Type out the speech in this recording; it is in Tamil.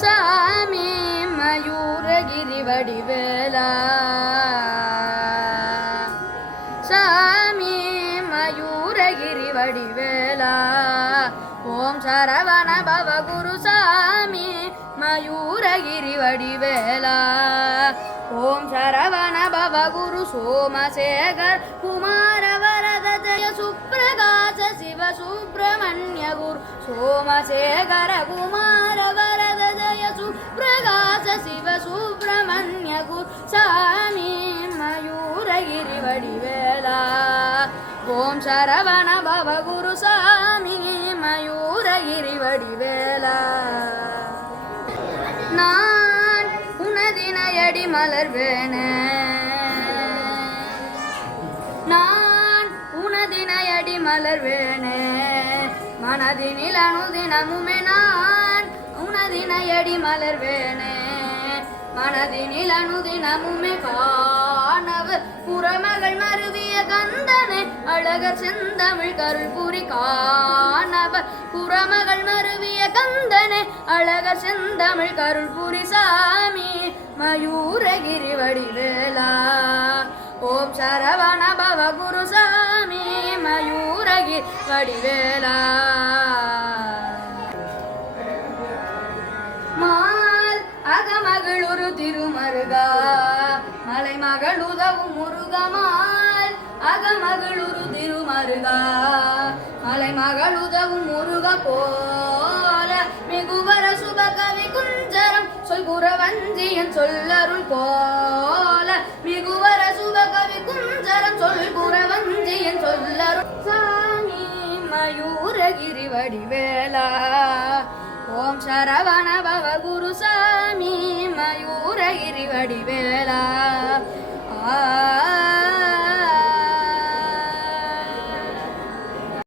சாமி மயூரகிரி வடிவேலா, சாமி மயூரகிரி வடிவேலா, ஓம் சரவண பவ குரு சாமி மயூரகிரி வடிவேலா, ஓம் சரவண பவ குரு சோமசேகர் குமார வரத ஜய சுப்ரகாச சிவ சுப்பிரமணிய குரு சோமசேகர குமார வரத ஜய சுப்ரகாச சிவ சுப்பிரமணிய குரு சாமி மயூரகிரி வடிவேலா, ஓம் சரவண பவ குரு சாமி மயூரகிரி வடிவேலா. நான் உனதினையடி மலர்வேனே, நான் உனதினையடி மலர்வேனே, மனதினில் அனுதினமுமே நான் உனதினையடி மலர்வேனே, மனதினில் அனுதினமுமே காணவர் புறமகள் மருவிய கந்தனை அழகர் செந்தமிழ் கருள் புரி காணவர் புறமகள் மருவிய கந்தனை அழகர் செந்தமிழ் கருள் புரி சாமி மயூரகிரி வடிவேலா, ஓம் சரவண பவ குரு சாமி மயூரகிரி வடிவேலா. மால் அகமகளூரு திருமருகா மலைமகள் உதவும் முருகமால், அகமகளூரு திருமருகா மலைமகள் உதவும் முருக போல மிகுவர சுபகவி குஞ்சரம் சொல்குற வஞ்சியன் சொல்லருள் போல மிகுவர சுபகவி குஞ்சரம் சொல்குற வஞ்சியன் சொல்லருள் சாமி மயூரகிரி வடிவேலா, ஓம் சரவண பவ குரு சாமி மயூரகிரி வடிவேலா.